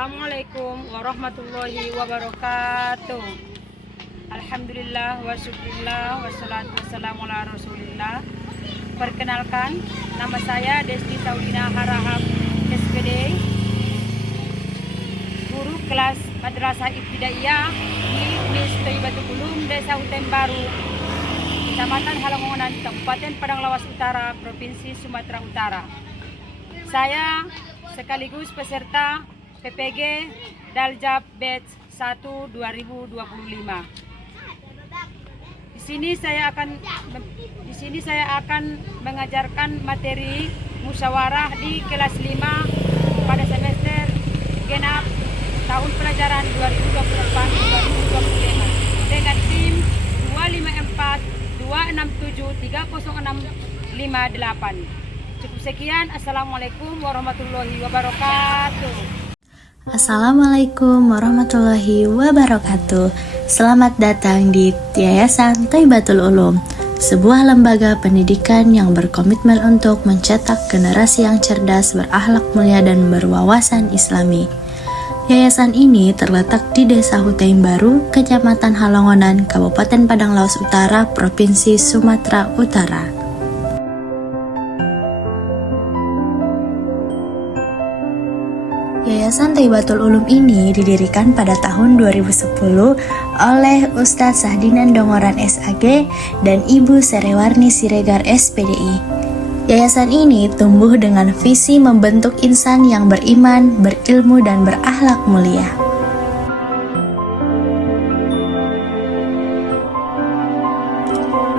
Assalamualaikum warahmatullahi wabarakatuh. Alhamdulillah wa syukurillah wassalatu wassalamu ala rasulillah. Perkenalkan, nama saya Desti Saulina Harahap SPD, guru kelas Madrasah Ibtidaiyah di Unis Thayyibatul Ulum, Desa Hutan Baru, Kecamatan Halangonan, Kabupaten Padang Lawas Utara, Provinsi Sumatera Utara. Saya sekaligus peserta PPG Daljab Batch 1 2025. Di sini saya akan mengajarkan materi musyawarah di kelas 5 pada semester genap tahun pelajaran 2024-2025 dengan tim 254 267 306 558. Cukup sekian. Assalamualaikum warahmatullahi wabarakatuh. Assalamualaikum warahmatullahi wabarakatuh. Selamat datang di Yayasan Thayyibatul Ulum, sebuah lembaga pendidikan yang berkomitmen untuk mencetak generasi yang cerdas, berakhlak mulia, dan berwawasan Islami. Yayasan ini terletak di Desa Hutan Baru, Kecamatan Halangonan, Kabupaten Padang Lawas Utara, Provinsi Sumatera Utara. Yayasan Thayyibatul Ulum ini didirikan pada tahun 2010 oleh Ustadz Sahdinan Dongoran SAG dan Ibu Serewarni Siregar SPDI. Yayasan ini tumbuh dengan visi membentuk insan yang beriman, berilmu, dan berakhlak mulia.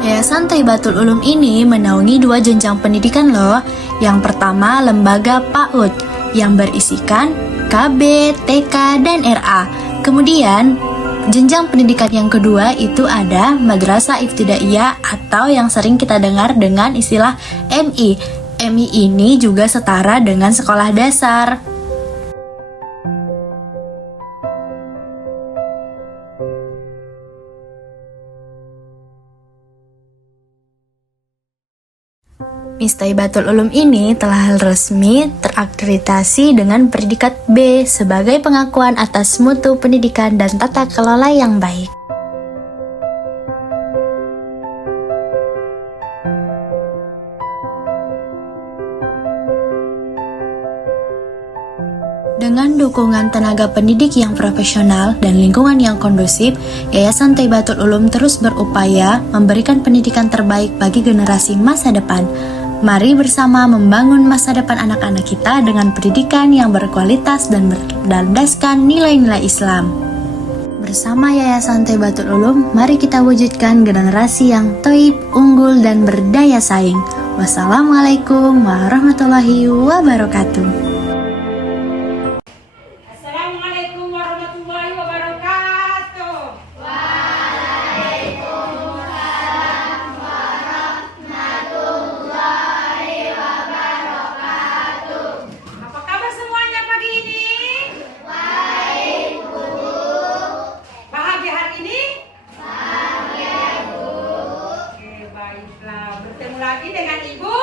Yayasan Thayyibatul Ulum ini menaungi 2 jenjang pendidikan loh. Yang pertama, lembaga PAUD yang berisikan KB, TK, dan RA. Kemudian, jenjang pendidikan yang kedua itu ada Madrasah Ibtidaiyah atau yang sering kita dengar dengan istilah MI. MI ini juga setara dengan sekolah dasar. MIS Thayyibatul Ulum ini telah resmi terakreditasi dengan predikat B sebagai pengakuan atas mutu pendidikan dan tata kelola yang baik. Dengan dukungan tenaga pendidik yang profesional dan lingkungan yang kondusif, Yayasan Thayyibatul Ulum terus berupaya memberikan pendidikan terbaik bagi generasi masa depan. Mari bersama membangun masa depan anak-anak kita dengan pendidikan yang berkualitas dan berdasarkan nilai-nilai Islam. Bersama Yayasan Thayyibatul Ulum, mari kita wujudkan generasi yang thayyib, unggul, dan berdaya saing. Wassalamualaikum warahmatullahi wabarakatuh. Assalamualaikum warahmatullahi wabarakatuh. Apa kabar semuanya pagi ini? Baik, Bu. Bahagia hari ini? Bahagia, Bu. Oke, baiklah. Bertemu lagi dengan Ibu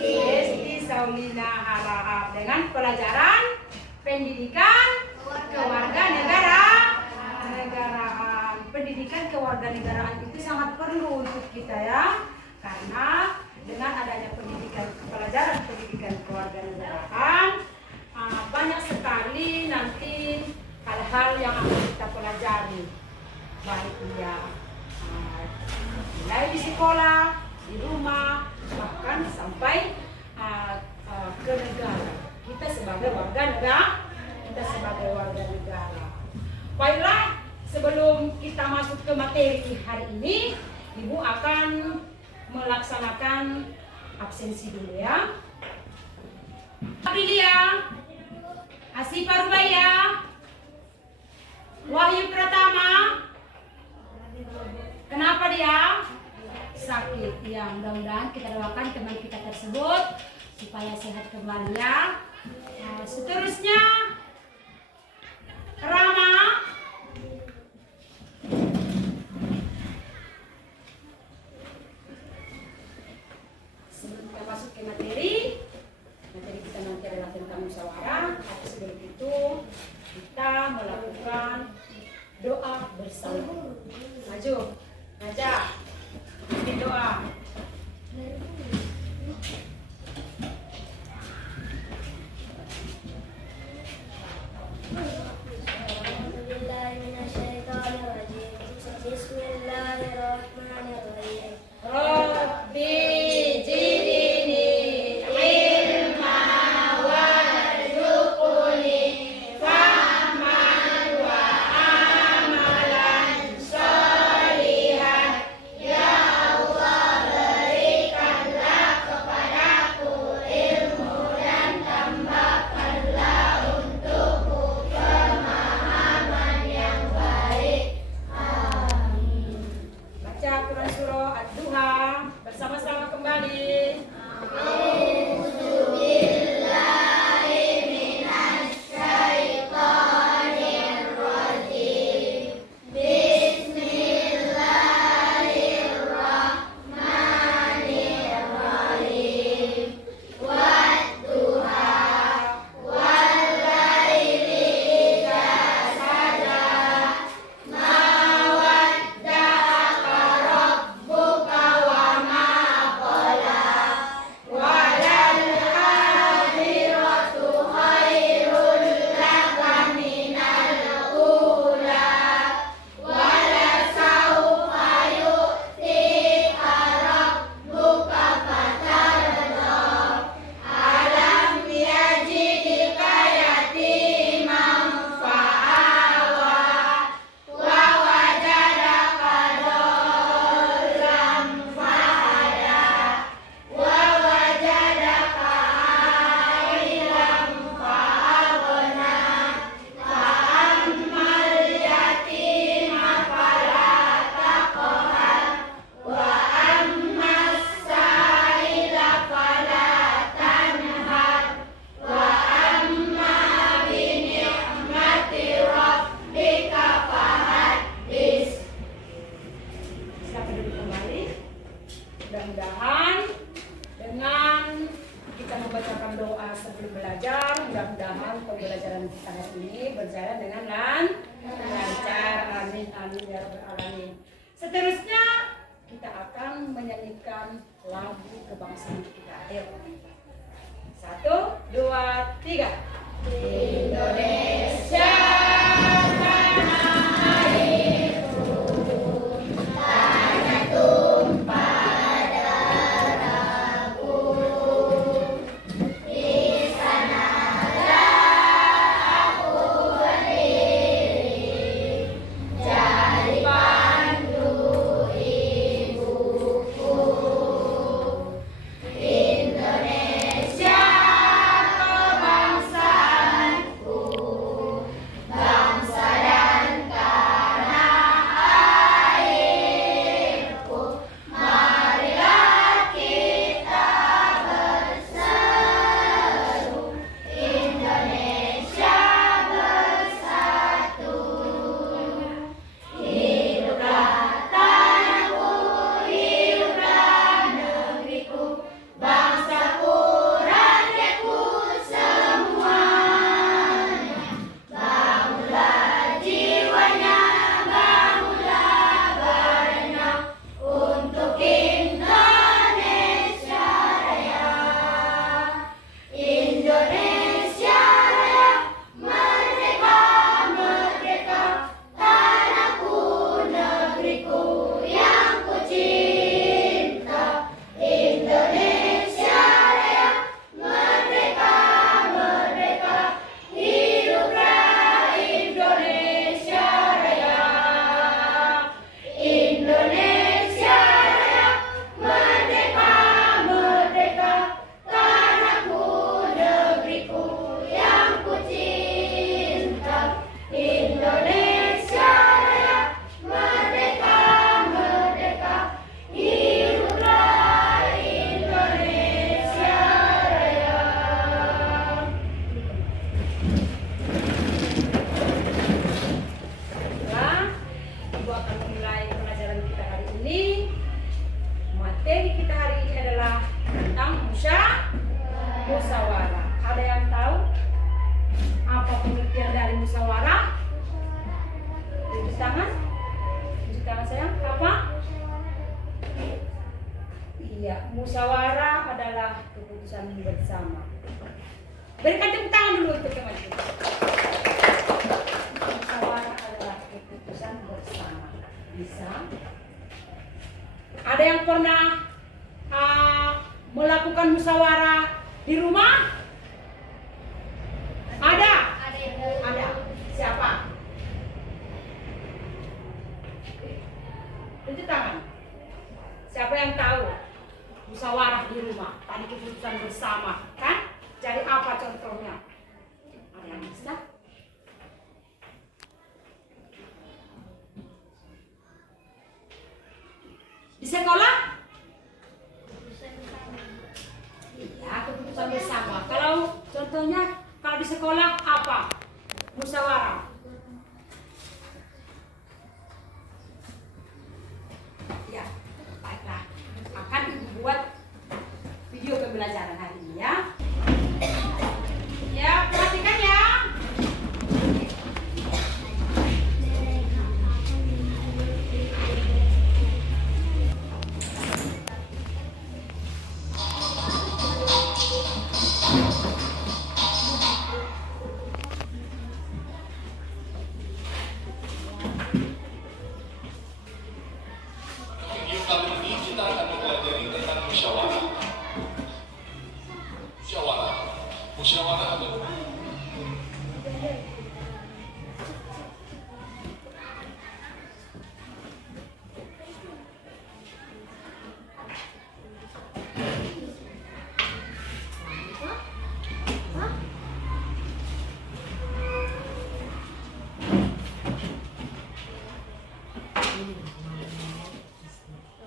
Desti Saulina Harahap dengan pelajaran pendidikan kewarganegaraan. Pendidikan kewarganegaraan itu sangat perlu untuk kita ya, karena dengan adanya pelajaran pendidikan kewarganegaraan, banyak sekali nanti hal-hal yang akan kita pelajari, baik ya mulai di sekolah, di rumah, bahkan sampai ke negara. Kita sebagai warga negara. Baiklah, sebelum kita masuk ke materi hari ini, Ibu akan melaksanakan absensi dulu ya. Aprilia, Asifa Rubaya, Wahyu Pratama. Kenapa dia? Sakit. Ya, mudah-mudahan kita doakan teman kita tersebut supaya sehat kembali ya. Seterusnya Rama. Sebelum kita masuk ke materi kita nanti adalah tentang musyawarah. Tapi sebelum itu kita melakukan doa bersama. Maju, baca, bikin doa. Bismillahirrahmanirrahim. Rabbi zidni ilma warzuqni fahman wa amalan sholihan. Ya Allah, berikanlah kepadaku ilmu dan tambahkanlah untukku pemahaman yang baik. Amin. Baca Quran surah Ad-Duha bersama-sama kembali. Mudah-mudahan dengan kita membacakan doa sebelum belajar, mudah-mudahan pembelajaran kita hari ini berjalan dengan lancar. Amin, amin ya rabbal alamin. Seterusnya kita akan menyanyikan lagu kebangsaan kita. Ayo. 1, 2, 3. Indonesia tanah airku, tanah tumpah darahku. Di sanalah aku berdiri, jadi pandu ibuku. Indonesia kebangsaanku, bangsa dan tanah airku. Marilah kita berseru, Indonesia bersatu. Hiduplah tanahku, hiduplah negeriku, bangsaku, rakyatku semuanya. Bangunlah jiwanya, bangunlah badannya untuk Indonesia Raya. Indonesia Raya, merdeka, merdeka, tanahku, negeriku yang ku cinta. Indonesia Raya, merdeka, merdeka, hiduplah Indonesia Raya. Indonesia Raya, merdeka, merdeka, tanahku, negeriku yang ku cinta. Indonesia Raya, merdeka, merdeka, hiduplah Indonesia Raya. Baiklah, Ibu akan memulai pelajaran kita hari ini. Materi kita hari ini adalah tentang musyawarah. Ada yang tahu musyawarah adalah keputusan bersama. Berikan tepuk tangan dulu untuk teman. Musyawarah adalah keputusan bersama. Bisa? Ada yang pernah melakukan musyawarah di rumah? Ada? Ada. Siapa? Tunjuk tangan. Siapa yang tahu musyawarah di rumah? Tadi keputusan bersama, kan? Jadi apa contohnya? Ada yang bisa? Di sekolah? Iya, keputusan bersama. Kalau contohnya, kalau di sekolah apa? Musyawarah. Ya, baiklah. Akan dibuat video pembelajaran hari ini ya. Ya, perhatikan ya. Video kali ini kita akan mempelajari tentang musyawarah. Musyawarah adalah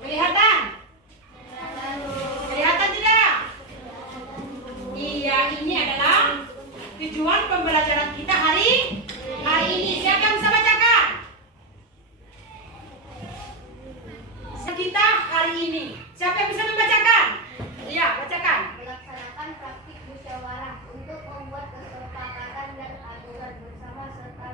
Kelihatan? Kelihatan tidak? Iya, ini adalah tujuan pembelajaran kita hari ini. Siapa yang bisa bacakan? Kita hari ini. Siapa yang bisa membacakan? Iya, bacakan. Melaksanakan praktik musyawarah untuk membuat kesepakatan dan aturan bersama serta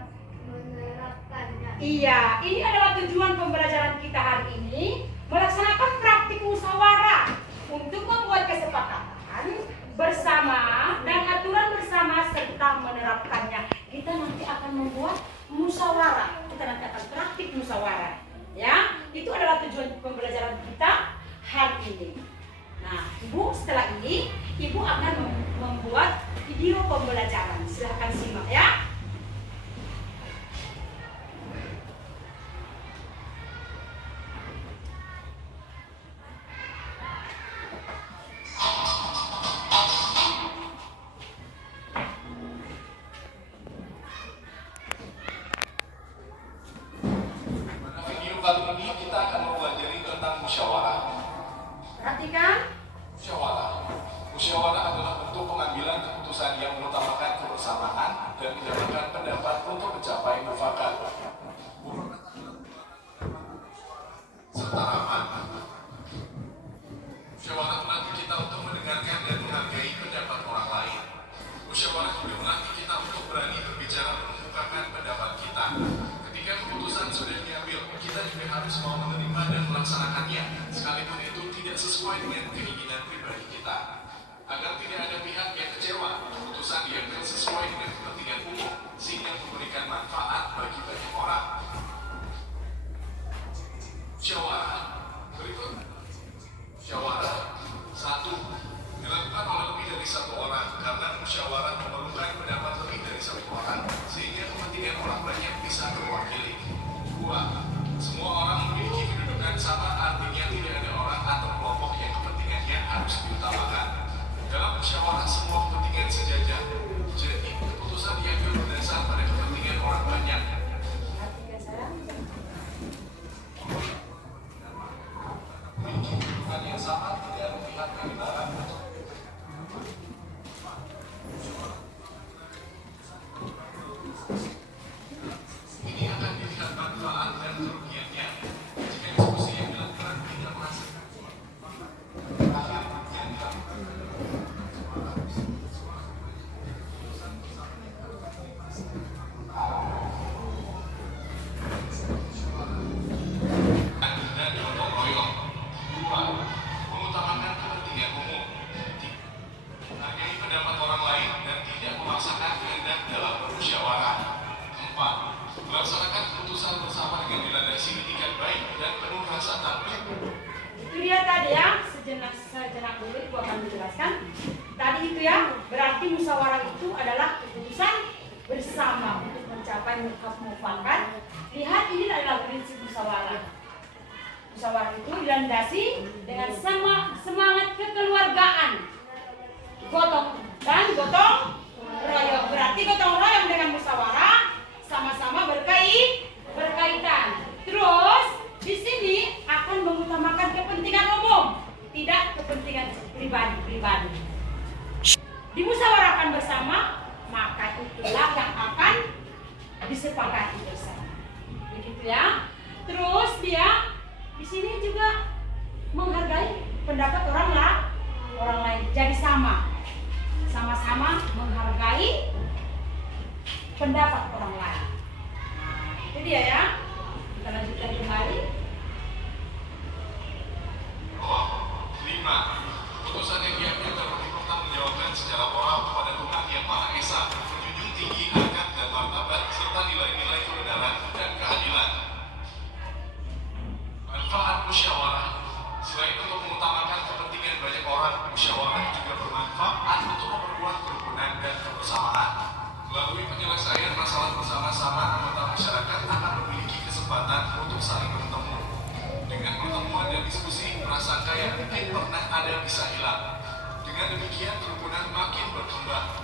menerapkannya. Iya, ini adalah tujuan pembelajaran kita hari ini. Melaksanakan praktik musyawarah untuk membuat kesepakatan bersama dan aturan bersama serta menerapkannya. Kita nanti akan membuat musyawarah. Kita nanti akan praktik musyawarah. Ya, itu adalah tujuan pembelajaran kita hari ini. Nah, Ibu setelah ini Ibu akan membuat video pembelajaran. Silahkan simak ya. pada video kali ini kita akan mempelajari tentang musyawarah. Perhatikan. Musyawarah adalah bentuk pengambilan keputusan yang mengutamakan kebersamaan dan menjalankan pendapat untuk mencapai mufakat serta aman. Musyawarah melatih kita untuk mendengarkan dan menghargai pendapat orang lain. Musyawarah juga melatih kita untuk berani berbicara mengemukakan pendapat kita. Ketika keputusan sudah diambil, kita juga harus mau menerima dan melaksanakannya, sekalipun itu tidak sesuai dengan keinginan pribadi kita. Agar tidak ada pihak yang kecewa, keputusan diambil sesuai dengan kepentingan umum, sehingga memberikan manfaat bagi banyak orang. Musyawarah berikut. Musyawarah 1. Dilakukan oleh lebih dari satu orang karena musyawarah memerlukan pendapat lebih dari satu orang, sehingga kepentingan orang banyak bisa terwakili. 2. Semua orang memiliki kedudukan sama, artinya tidak ada orang atau kelompok yang kepentingannya harus diutamakan. Dalam musyawarah sejenak dulu, Ibu akan menjelaskan. Tadi itu ya, berarti musyawarah itu adalah keputusan bersama untuk mencapai mufakat. Lihat, ini adalah prinsip musyawarah. Musyawarah itu dilandasi dengan semangat kekeluargaan. Gotong royong. Berarti gotong royong dengan musyawarah sama-sama berkaitan. Terus di sini akan mengutamakan kepentingan umum, tidak kepentingan pribadi. Dimusyawarahkan bersama, maka itulah yang akan disepakati bersama. Begitu ya. Terus dia di sini juga menghargai pendapat orang lain. Jadi sama-sama menghargai pendapat orang lain. Nah, itu dia ya. Kita lanjutkan kembali. 5. Keputusan yang diambil dapat dipertanggungjawabkan secara moral kepada Tuhan Yang Maha Esa, menjunjung tinggi harkat dan martabat serta nilai-nilai kebenaran dan keadilan. Manfaat musyawarah. Selain untuk mengutamakan kepentingan banyak orang, musyawarah juga bermanfaat untuk memperkuat kerukunan dan kebersamaan. Melalui penyelesaian masalah bersama-sama, anggota masyarakat akan memiliki kesempatan untuk saling bertemu. Dengan pertemuan dan diskusi, prasangka yang mungkin pernah ada bisa hilang. Dengan demikian, kerukunan makin berkembang.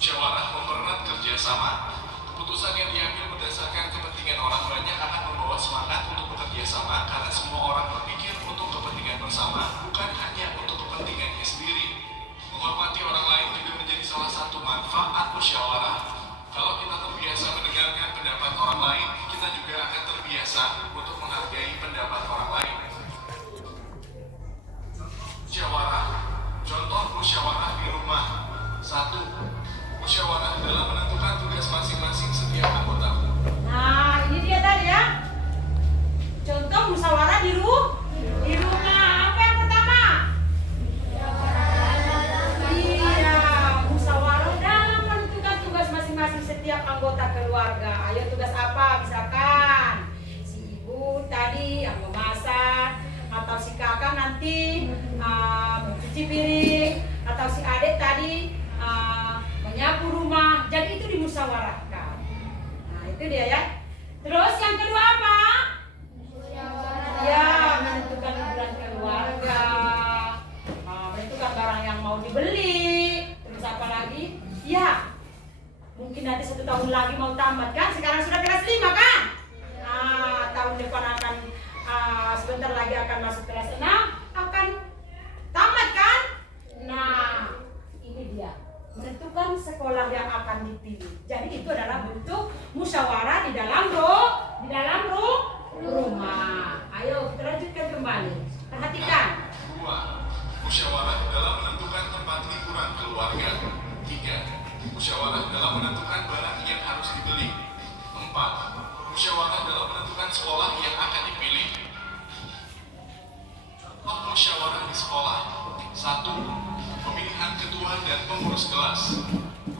Musyawarah mempererat kerjasama. Keputusan yang diambil berdasarkan kepentingan orang banyak akan membawa semangat untuk bekerja sama karena semua orang berpikir untuk kepentingan bersama, bukan hanya untuk kepentingannya sendiri. Menghormati orang lain juga menjadi salah satu manfaat musyawarah. Kalau kita terbiasa mendengarkan pendapat orang lain, kita juga akan terbiasa untuk menghargai pendapat orang lain. Musyawarah. Contoh musyawarah di rumah. 1. Musyawarah dalam menentukan tugas masing-masing setiap anggota. Nah, ini dia tadi ya. Contoh musyawarah di rumah. Apa yang pertama? Iya, musyawarah dalam menentukan tugas masing-masing setiap anggota keluarga. Ayo, tugas apa? Misalkan si ibu tadi yang memasak, atau si kakak nanti mencuci piring, atau si adik tadi menyapu rumah. Jadi itu dimusyawarahkan. Nah, itu dia ya. Terus yang kedua apa? Ya, menentukan liburan keluarga, menentukan barang yang mau dibeli. Terus apa lagi? Ya, mungkin nanti 1 tahun lagi mau tamat kan? Sekarang sudah kelas 5 kan? Nah, tahun depan akan sebentar lagi akan masuk kelas 6, akan tamat kan? Nah, ini dia, menentukan sekolah yang akan dipilih. Jadi itu adalah bentuk musyawarah di dalam rumah. Ayo kita lanjutkan kembali. Perhatikan. 2. Musyawarah dalam menentukan tempat liburan keluarga. 3. Musyawarah dalam menentukan barang yang harus dibeli. 4. Musyawarah dalam menentukan sekolah yang akan dipilih. Musyawarah di sekolah. 1. Pemilihan ketua dan pengurus kelas. 2.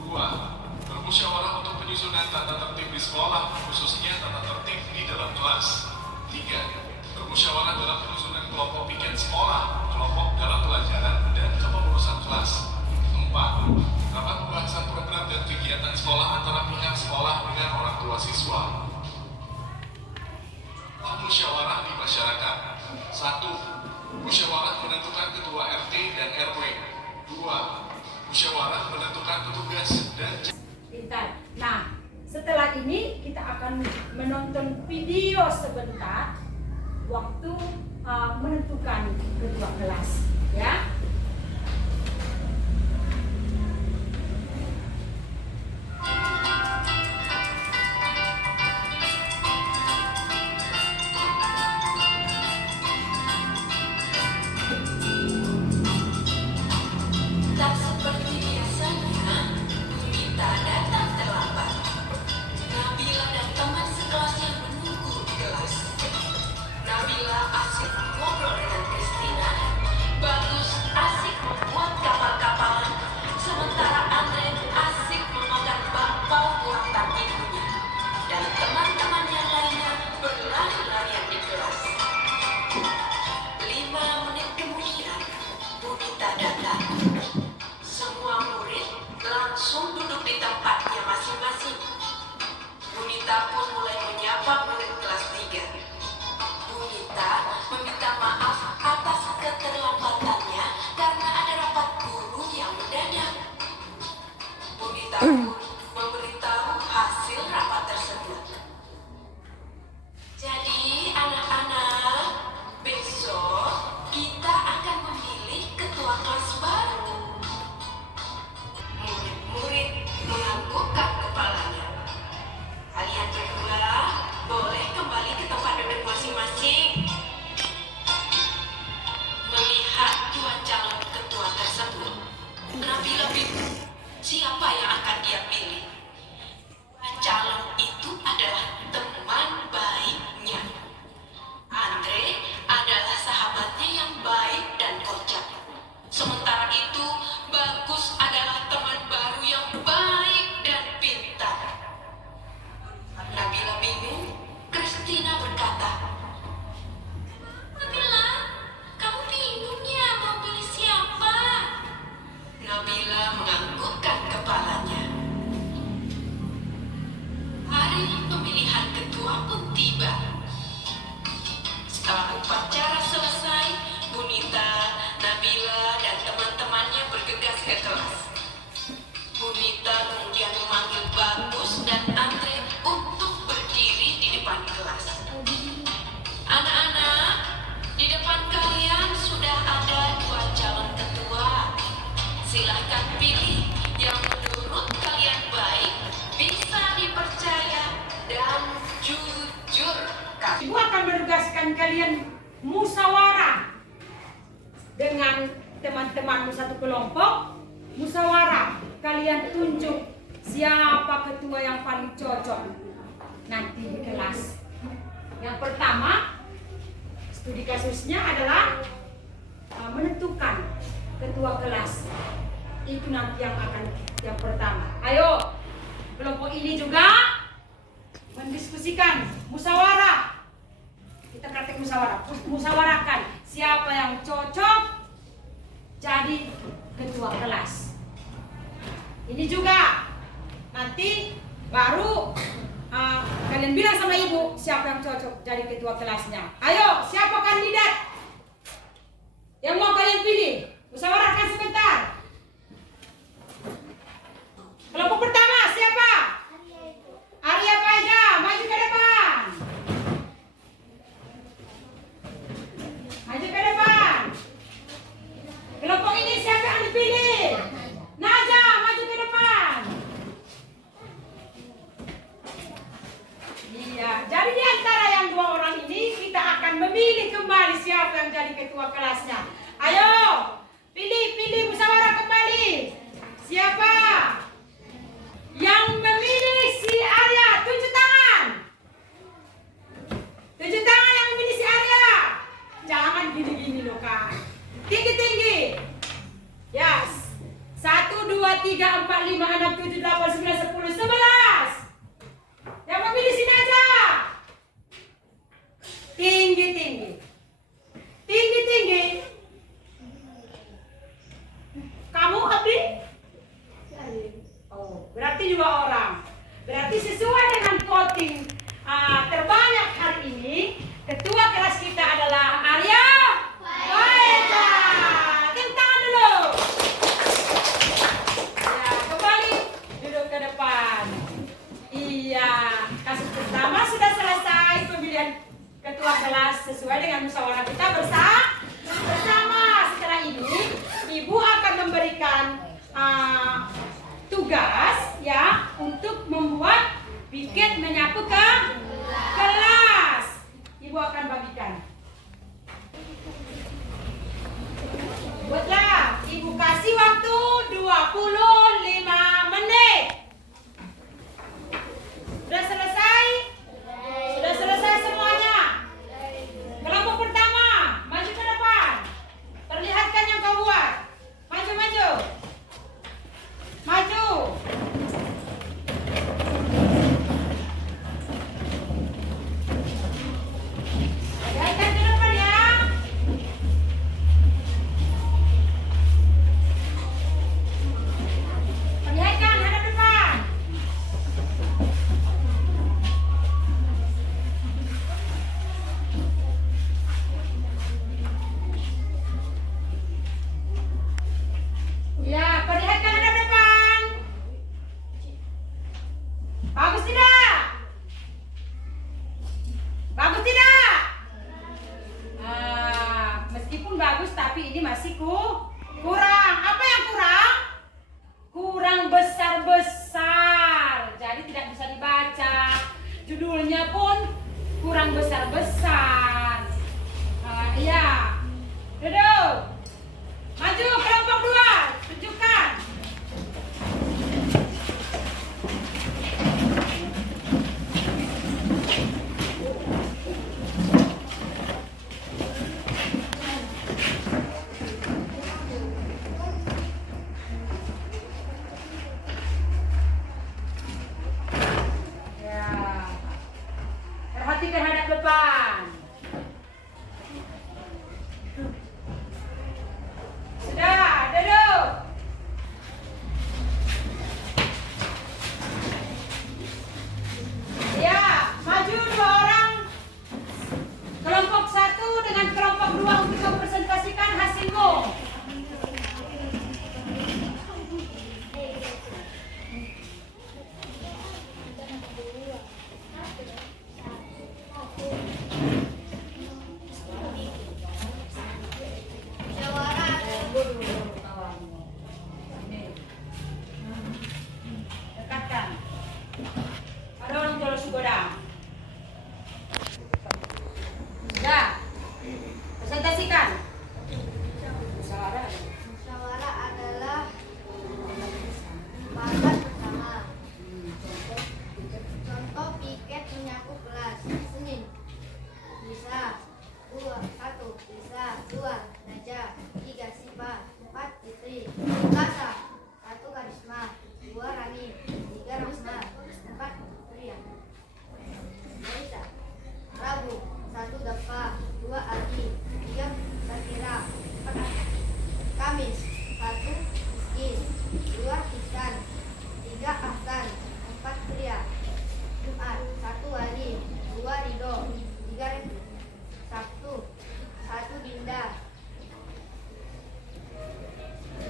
Bermusyawarah untuk penyusunan tata tertib di sekolah, khususnya tata tertib di dalam kelas. 3. Bermusyawarah dalam penyusunan kelompok piket sekolah, kelompok dalam pelajaran, dan kepengurusan kelas. 4. Rapat pembahasan program dan kegiatan sekolah antara pihak sekolah dengan orang tua siswa. Musyawarah di masyarakat. 1. Musyawarah menentukan ketua RT dan RW. 2. Musyawarah menentukan petugas dan pintar. Nah, setelah ini kita akan menonton video sebentar waktu menentukan ketua kelas, ya. Tak seperti biasanya, kita datang terlambat. Nabila dan teman sekelasnya menunggu di kelas. Nabila asik ngobrol dengan Christina. Bagus asik di tempatnya masing-masing. Bunita pun mulai menyapa murid kelas 3. Bunita meminta maaf atas keterlambatannya karena ada rapat guru yang mendadak. Bunita pun memberitahu hasil rapat tersebut. Jadi anak-anak, besok kita akan memilih ketua kelas baru. Murid-murid menganggukkan kepalanya. Kalian berdua boleh kembali ke tempat duduk masing-masing. Melihat dua calon ketua tersebut, Nabila bingung siapa yang akan dia pilih. Calon itu adalah teman baiknya. Andre adalah sahabatnya yang baik dan kocak. Sementara itu, Bagus adalah teman baru yang baik dan pintar. Nabila bingung. Christina berkata, "Nabila, kamu bingung ya mau pilih siapa?" Nabila menganggukkan kepalanya. Hari pemilihan ketua pun tiba. Setelah upacara selesai, Bunita, Nabila, dan teman-temannya bergegas ke kelas. Bunita kemudian memanggil Bagus dan Andre untuk berdiri di depan kelas. Anak-anak, di depan kalian sudah ada dua calon ketua. Silahkan pilih yang menurut kalian baik, bisa dipercaya, dan jujur. Ibu akan menugaskan kalian musyawarah dengan teman-temanmu satu kelompok. Musyawarah, kalian tunjuk siapa ketua yang paling cocok nanti di kelas. Yang pertama, studi kasusnya adalah menentukan ketua kelas. Itu nanti yang pertama. Ayo, kelompok ini juga mendiskusikan, musyawarah. Kita praktek musyawarah. Musyawarahkan siapa yang cocok jadi ketua kelas. Ini juga nanti baru kalian bilang sama ibu siapa yang cocok jadi ketua kelasnya. Ayo, siapa kandidat yang mau kalian pilih? Musyawarahkan sebentar. Kelompok pertama siapa? Arya Paja, maju ke depan. Maju ke depan. Kelompok ini siapa yang dipilih? Naja, maju ke depan. Iya, jadi di antara yang dua orang ini kita akan memilih kembali siapa yang jadi ketua kelasnya. Ayo, pilih musyawarah kembali. Siapa yang memilih si Arya? Tunjuk tangan. Tunjuk tangan yang memilih si Arya. Jangan gini-gini loh kak. Tinggi-tinggi. Yes. 1, 2, 3, 4, 5, 6, 7, 8, 9, 10, 11. Yang memilih si Naja. Tinggi-tinggi. Tinggi-tinggi. Kamu Abdi? Oh, berarti dua orang. Berarti sesuai dengan voting terbanyak hari ini, ketua kelas kita adalah Arya Faeza. Tepuk tangan dulu. Ya, kembali duduk ke depan. Iya, kasus pertama sudah selesai, pemilihan ketua kelas sesuai dengan musyawarah kita bersama. Setelah ini, ibu akan memberikan tugas ya untuk membuat piket menyapu ke kelas. Ibu akan bagikan. Buatlah, ibu kasih waktu 25 menit. Sudah selesai? Sudah selesai semuanya? Kelompok pertama, maju ke depan. Perlihatkan yang kau buat. Maju. Maju. Perlihatkan ke depan ya. Bagus tidak? Bagus tidak? Meskipun bagus tapi ini masih kurang. Apa yang kurang? Kurang besar-besar. Jadi tidak bisa dibaca. Judulnya pun kurang besar-besar. Iya. Duduk. Maju kelompok 2. Tunjukkan. Perhatikan hadap depan. Sudah, duduk. Ya, maju 2 orang. Kelompok 1 dengan kelompok 2 untuk mempresentasikan hasilmu. Dekatkan. Ada orang jual sugodang. Sudah. Presentasikan. Musyawarah adalah sepakat bersama. Contoh piket menyaku kelas. Senin. Bisa. 1. Bisa. 2. Naja. 3. Sipa. 4. Fitri. Selasa. 1. Karisma. 2. Rani. 3. Rasma. 4. Ria. Bisa. Rabu. 1. Dafa. 2. Adi. 3. Sakira. 4. Kamis. 1. Rizki. 2. Ihsan. 3. Ahsan. 4. Pria. Jumat. 1. Wali. 2. Ridho. 3. Refli. Sabtu. 1. Dinda. 2.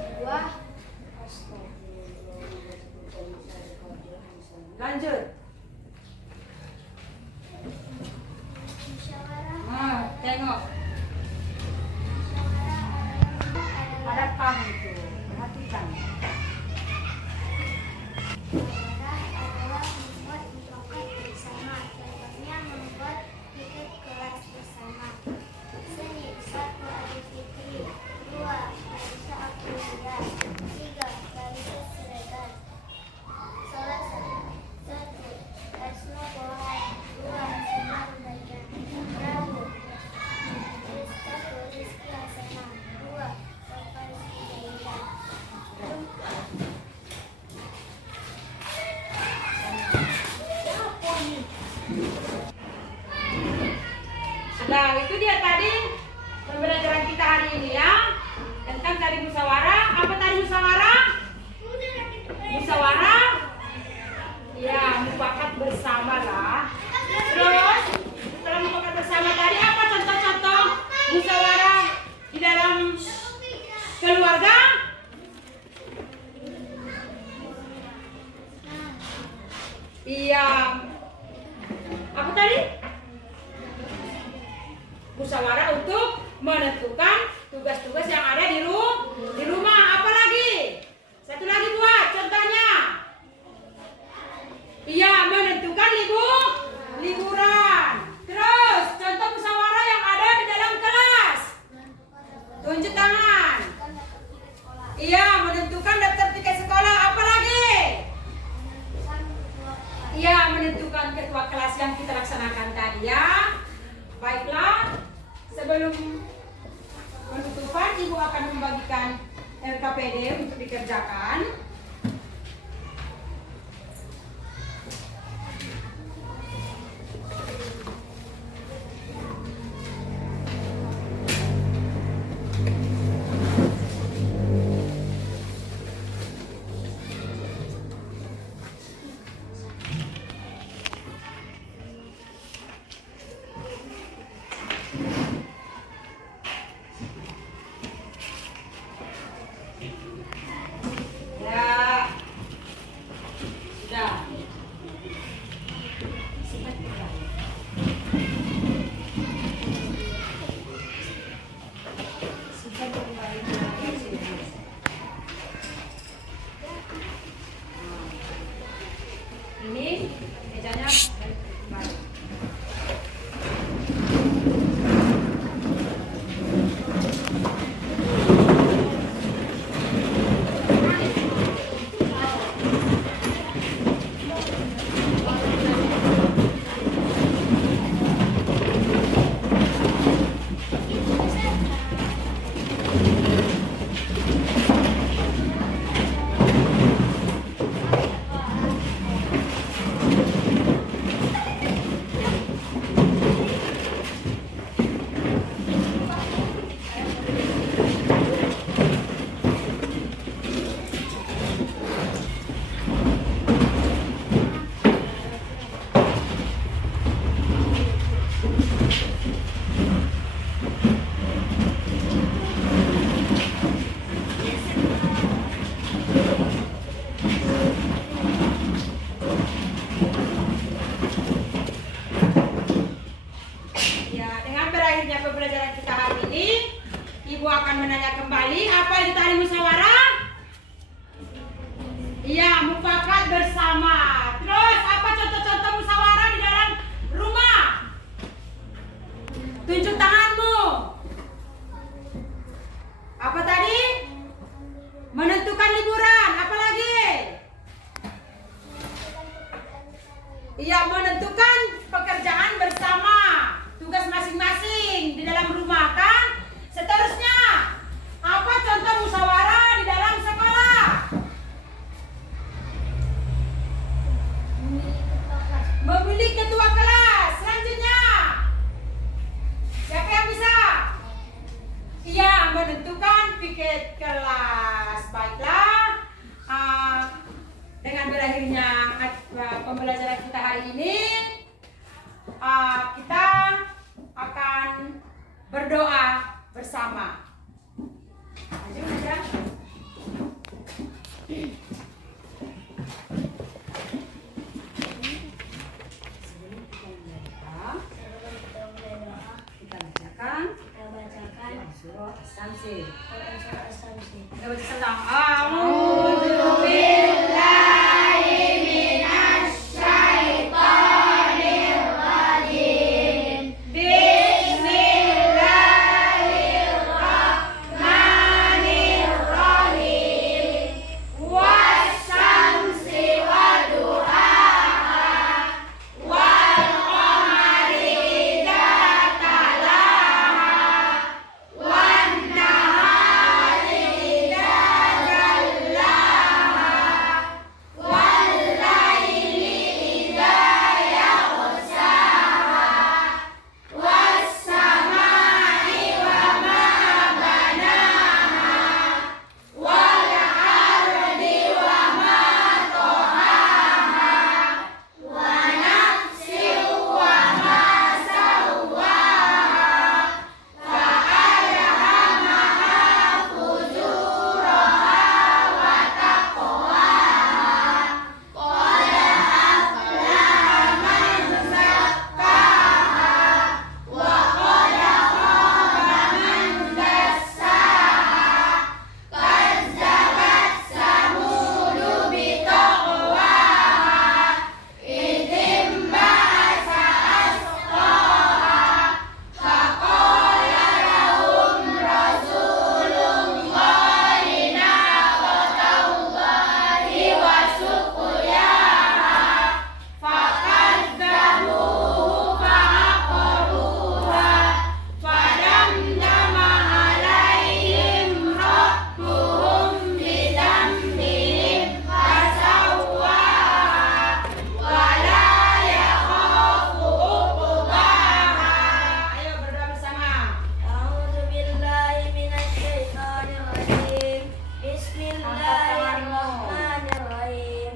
Lanjut. Musyawarah. Tengok. Hadap kamu itu. Perhatikan. Musyawarah adalah membuat mufakat bersama. Contohnya membuat piket kelas bersama. Senin. 1. Adi Fitri. 2. Larissa Aprilia. 3. Larissa Siregar. Selasa. 1. Rasma Pohan. 2. Sinar Baja. Rabu. Rizka Rizki Hasanah. 2. Sofa Rizki Daida. Sudah, itu dia tadi pembelajaran kita hari ini ya. Tentang tadi musyawarah. Apa tadi musyawarah? Musyawarah? Ya, mufakat bersama lah. Terus, setelah mufakat bersama tadi apa contoh-contoh musyawarah di dalam keluarga? Iya. Apa tadi? Musyawarah untuk menentukan tugas-tugas yang ada di rumah. Apa lagi? Satu lagi buat contohnya. Iya, menentukan liburan. Terus contoh musyawarah yang ada di dalam kelas. Tunjuk tangan. Iya, menentukan daftar tiket sekolah. Apa lagi? Iya, menentukan ketua kelas yang kita laksanakan tadi ya. Baiklah, sebelum penutupan Ibu akan membagikan RKPD untuk dikerjakan. Ya, ini mejanya balik kembali. Ya, dengan berakhirnya pembelajaran kita hari ini, Ibu akan menanya kembali apa yang tadi musyawarah? Iya, mufakat bersama. Terus apa contoh-contoh musyawarah di dalam rumah? Tunjuk tanganmu. Apa tadi? Menentukan liburan. Apa lagi? Iya, menentukan pekerjaan bersama. Tugas masing-masing di dalam rumah kan? Seterusnya, apa contoh musyawarah di dalam sekolah? Memilih ketua kelas. Selanjutnya, siapa yang bisa? Iya, menentukan piket kelas. Baiklah, dengan berakhirnya pembelajaran kita hari ini, kita akan berdoa bersama. Maju aja. Sebelum kita memulai kita bacakan surah As-Samsi. Kita baca salam. A'udzu billahi minasy syaithanir rajim. Bismillahirrahmanirrahim. Wasyamsi waduhaha wal qamari idza talaha wan nahari idza jallaha wal laili idza yaghshaha was samai wa ma banaha wal ardi wa ma tahaha wa nafsin wa ma sawwaha fa alhamaha fujuraha wa taqwaha qad aflaha man zakkaha wa qad khaba man dassaha kazzabat samudu bitaqwaha idhim ba'asa asqaha faqala lahum rasulullahi naqatallahi wa suqyaha fakadzabuhu fa'aqaruha fadamdama alaihim rabbuhum bidambihim fasawwaha wala yakhafu uqbaha. Ayo berdoa bersama. A'udzu billahi minasy syaithanir rajim. Bismillahirrahmanirrahim.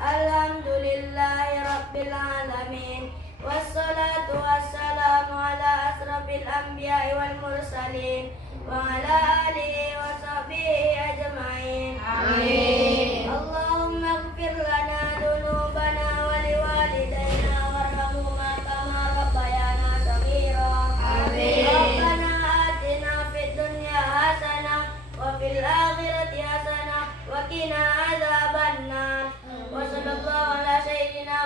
Alhamdulillahi rabbil alamin. Wassalatu wassalamu ala asrafil anbiya'i wal mursalin wa ala alihi wa sahbihi ajma'in. Amin. Allahumma ighfir lana dhunubana wa liwalidayna warhamhuma kama rabbayana shaghira. Amin. Rabbana atina fid dunya hasanah wa fil akhirati hasanah wa qina adzabannar. Wa sallallahu ala sayyidina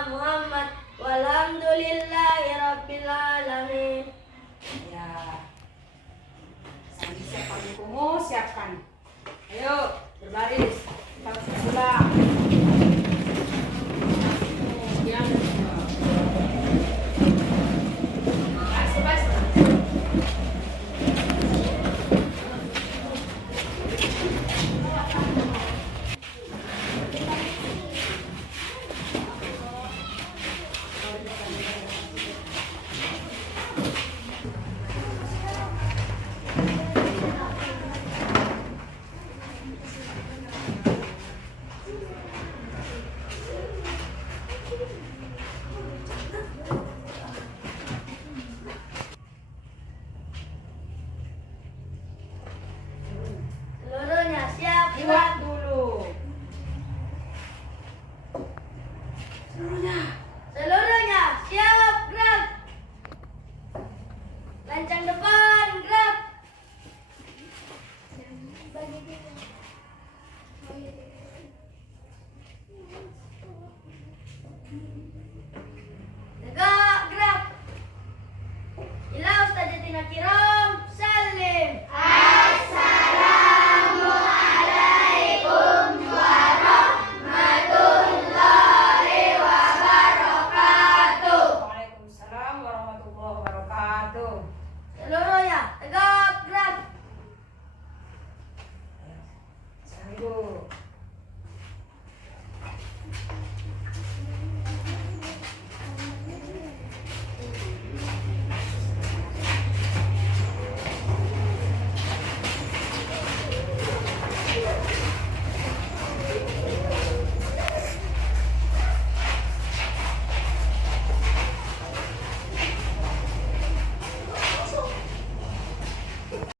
Seluruhnya siap gerak. Lancang depan gerak. Tegak gerak. Ila Ustaz Jatina Kiro.